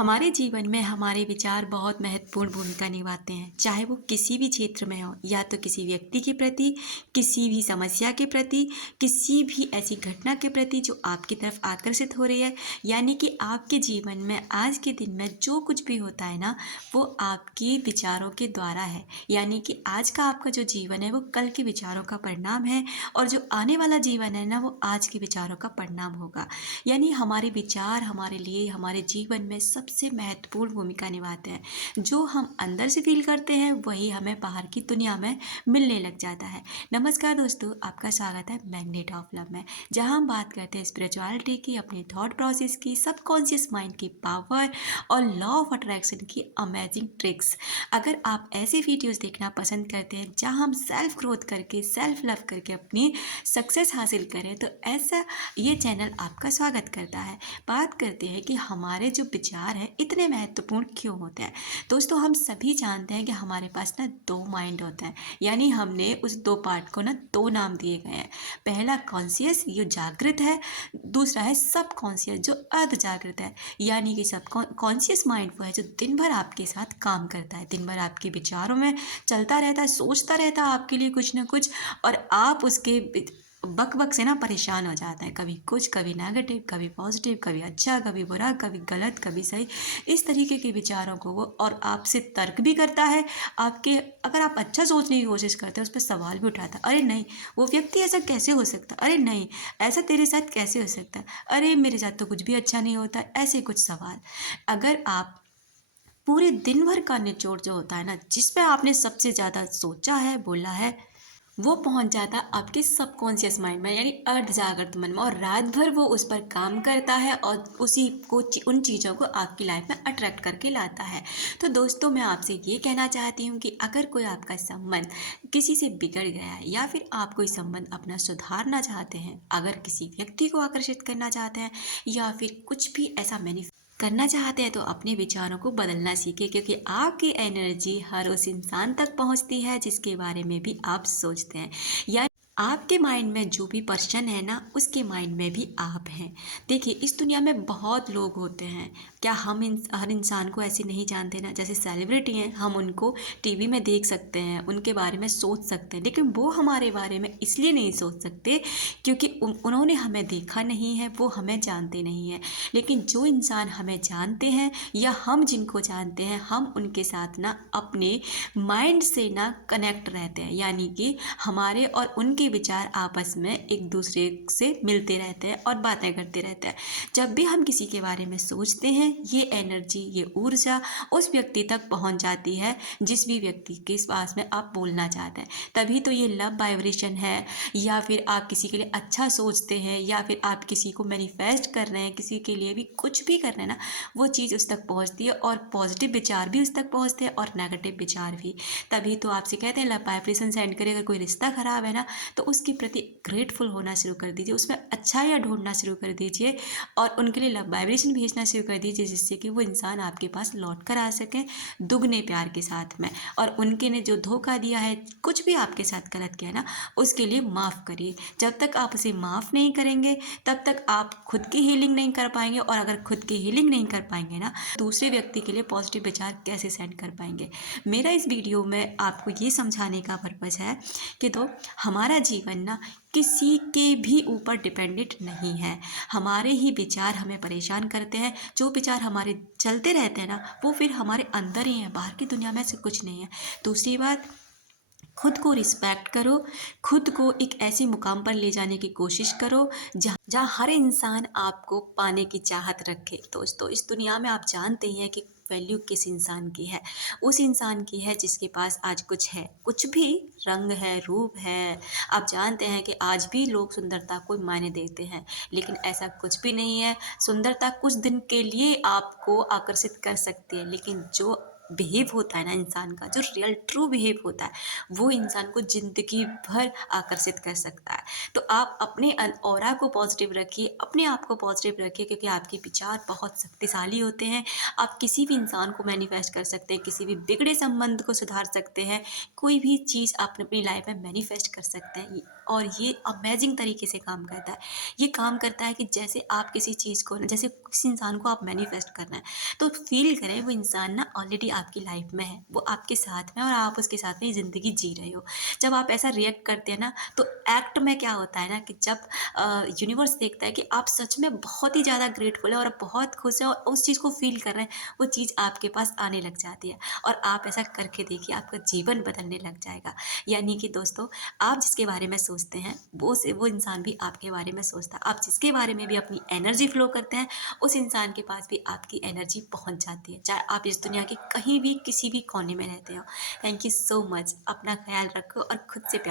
हमारे जीवन में हमारे विचार बहुत महत्वपूर्ण भूमिका निभाते हैं, चाहे वो किसी भी क्षेत्र में हो, या तो किसी व्यक्ति के प्रति, किसी भी समस्या के प्रति, किसी भी ऐसी घटना के प्रति जो आपकी तरफ आकर्षित हो रही है। यानी कि आपके जीवन में आज के दिन में जो कुछ भी होता है ना, वो आपके विचारों के द्वारा है। यानी कि आज का आपका जो जीवन है वो कल के विचारों का परिणाम है, और जो आने वाला जीवन है ना, वो आज के विचारों का परिणाम होगा। यानी हमारे विचार हमारे लिए हमारे जीवन में सबसे महत्वपूर्ण भूमिका निभाते हैं। जो हम अंदर से फील करते हैं वही हमें बाहर की दुनिया में मिलने लग जाता है। नमस्कार दोस्तों, आपका स्वागत है मैग्नेट ऑफ लव में, जहां हम बात करते हैं स्पिरिचुअलिटी की, अपने थॉट प्रोसेस की, सबकॉन्शियस माइंड की पावर और लॉ ऑफ अट्रैक्शन की अमेजिंग ट्रिक्स। अगर आप ऐसे वीडियोस देखना पसंद करते हैं जहां हम सेल्फ ग्रोथ करके, सेल्फ लव करके अपनी सक्सेस हासिल करें, तो ऐसा ये चैनल आपका स्वागत करता है। बात करते हैं कि हमारे जो विचार हैं इतने महत्वपूर्ण क्यों होते हैं। दोस्तों, हम सभी जानते हैं कि हमारे पास ना दो माइंड होता है, यानी हमने उस दो पार्ट को ना दो नाम दिए गए हैं। पहला कॉन्शियस, जो जागृत है। दूसरा है सब कॉन्शियस, जो अर्ध जागृत है। यानी कि सब कॉन्शियस माइंड वो है जो दिन भर आपके साथ काम करता है, दिन भर आपके विचारों में चलता रहता है, सोचता रहता है आपके लिए कुछ ना कुछ, और आप उसके बक बक से ना परेशान हो जाते हैं। कभी कुछ, कभी नेगेटिव, कभी पॉजिटिव, कभी अच्छा, कभी बुरा, कभी गलत, कभी सही, इस तरीके के विचारों को वो और आपसे तर्क भी करता है। आपके अगर आप अच्छा सोचने की कोशिश करते हैं, उस पर सवाल भी उठाता है। अरे नहीं, वो व्यक्ति ऐसा कैसे हो सकता है? अरे नहीं, ऐसा तेरे साथ कैसे हो सकता है? अरे मेरे साथ तो कुछ भी अच्छा नहीं होता। ऐसे कुछ सवाल। अगर आप पूरे दिन भर का निचोड़ जो होता है ना, जिस पे आपने सबसे ज़्यादा सोचा है, बोला है, वो पहुंच जाता है आपके सबकॉन्शियस माइंड में, यानी अर्ध जागृत मन में, और रात भर वो उस पर काम करता है और उसी को उन चीज़ों को आपकी लाइफ में अट्रैक्ट करके लाता है। तो दोस्तों, मैं आपसे ये कहना चाहती हूँ कि अगर कोई आपका संबंध किसी से बिगड़ गया है, या फिर आप कोई संबंध अपना सुधारना चाहते हैं, अगर किसी व्यक्ति को आकर्षित करना चाहते हैं, या फिर कुछ भी ऐसा करना चाहते हैं, तो अपने विचारों को बदलना सीखें, क्योंकि आपकी एनर्जी हर उस इंसान तक पहुंचती है जिसके बारे में भी आप सोचते हैं। या आपके माइंड में जो भी पर्सन है ना, उसके माइंड में भी आप हैं। देखिए, इस दुनिया में बहुत लोग होते हैं। क्या हम हर इंसान को ऐसे नहीं जानते ना? जैसे सेलिब्रिटी हैं, हम उनको टीवी में देख सकते हैं, उनके बारे में सोच सकते हैं, लेकिन वो हमारे बारे में इसलिए नहीं सोच सकते क्योंकि उन्होंने हमें देखा नहीं है, वो हमें जानते नहीं हैं। लेकिन जो इंसान हमें जानते हैं, या हम जिनको जानते हैं, हम उनके साथ ना अपने माइंड से ना कनेक्ट रहते हैं। यानी कि हमारे और उनके विचार आपस में एक दूसरे से मिलते रहते हैं और बातें करते रहते हैं। जब भी हम किसी के बारे में सोचते हैं, ये एनर्जी, ये ऊर्जा उस व्यक्ति तक पहुंच जाती है जिस भी व्यक्ति के पास में आप बोलना चाहते हैं। तभी तो ये लव वाइब्रेशन है, या फिर आप किसी के लिए अच्छा सोचते हैं, या फिर आप किसी को मैनिफेस्ट कर रहे हैं, किसी के लिए भी कुछ भी कर रहे हैं ना, वो चीज़ उस तक पहुंचती है, और पॉजिटिव विचार भी उस तक पहुंचते हैं और नेगेटिव विचार भी। तभी तो आपसे कहते हैं लव वाइब्रेशन सेंड करिए। अगर कोई रिश्ता खराब है ना, तो उसके प्रति ग्रेटफुल होना शुरू कर दीजिए, उसमें अच्छाइयाँ ढूंढना शुरू कर दीजिए, और उनके लिए लव वाइब्रेशन भेजना शुरू कर दीजिए, जिससे कि वो इंसान आपके पास लौट कर आ सके दुगने प्यार के साथ में। और उनके ने जो धोखा दिया है, कुछ भी आपके साथ गलत किया है ना, उसके लिए माफ़ करिए। जब तक आप उसे माफ़ नहीं करेंगे, तब तक आप खुद की हीलिंग नहीं कर पाएंगे, और अगर खुद की हीलिंग नहीं कर पाएंगे ना, दूसरे व्यक्ति के लिए पॉजिटिव विचार कैसे सेंड कर पाएंगे। मेरा इस वीडियो में आपको ये समझाने का पर्पस है कि तो हमारा जीवन ना किसी के भी ऊपर डिपेंडेंट नहीं है। हमारे ही विचार हमें परेशान करते हैं। जो विचार हमारे चलते रहते हैं ना, वो फिर हमारे अंदर ही हैं, बाहर की दुनिया में से कुछ नहीं है। दूसरी बात, खुद को रिस्पेक्ट करो। खुद को एक ऐसे मुकाम पर ले जाने की कोशिश करो जहाँ हर इंसान आपको पाने की चाहत रखे। दोस्तों, इस दुनिया में आप जानते ही हैं कि वैल्यू किस इंसान की है। उस इंसान की है जिसके पास आज कुछ है, कुछ भी रंग है, रूप है। आप जानते हैं कि आज भी लोग सुंदरता को मायने देते हैं, लेकिन ऐसा कुछ भी नहीं है। सुंदरता कुछ दिन के लिए आपको आकर्षित कर सकती है, लेकिन जो बिहेव होता है ना इंसान का, जो रियल ट्रू बिहेव होता है, वो इंसान को ज़िंदगी भर आकर्षित कर सकता है। तो आप अपने ऑरा को पॉजिटिव रखिए, अपने आप को पॉजिटिव रखिए, क्योंकि आपके विचार बहुत शक्तिशाली होते हैं। आप किसी भी इंसान को मैनिफेस्ट कर सकते हैं, किसी भी बिगड़े संबंध को सुधार सकते हैं, कोई भी चीज़ आप अपनी लाइफ में मैनिफेस्ट कर सकते हैं। और ये अमेजिंग तरीके से काम करता है। ये काम करता है कि जैसे आप किसी चीज़ को जैसे किसी इंसान को आप मैनिफेस्ट करना है, तो फ़ील करें वो इंसान ना ऑलरेडी आपकी लाइफ़ में है, वो आपके साथ में और आप उसके साथ में ज़िंदगी जी रहे हो। जब आप ऐसा रिएक्ट करते हैं ना, तो एक्ट में क्या होता है ना कि जब यूनिवर्स देखता है कि आप सच में बहुत ही ज़्यादा ग्रेटफुल हैं और आप बहुत खुश हैं और उस चीज़ को फ़ील कर रहे हैं, वो चीज़ आपके पास आने लग जाती है और आप ऐसा करके देखिए आपका जीवन बदलने लग जाएगा। यानी कि दोस्तों, आप जिसके बारे में सोचते हैं, वो इंसान भी आपके बारे में सोचता है। आप जिसके बारे में भी अपनी एनर्जी फ्लो करते हैं, उस इंसान के पास भी आपकी एनर्जी पहुँच जाती है, चाहे आप इस दुनिया के कहीं भी किसी भी कोने में रहते हो। Thank you so much. अपना ख़्याल रखो और खुद से प्यार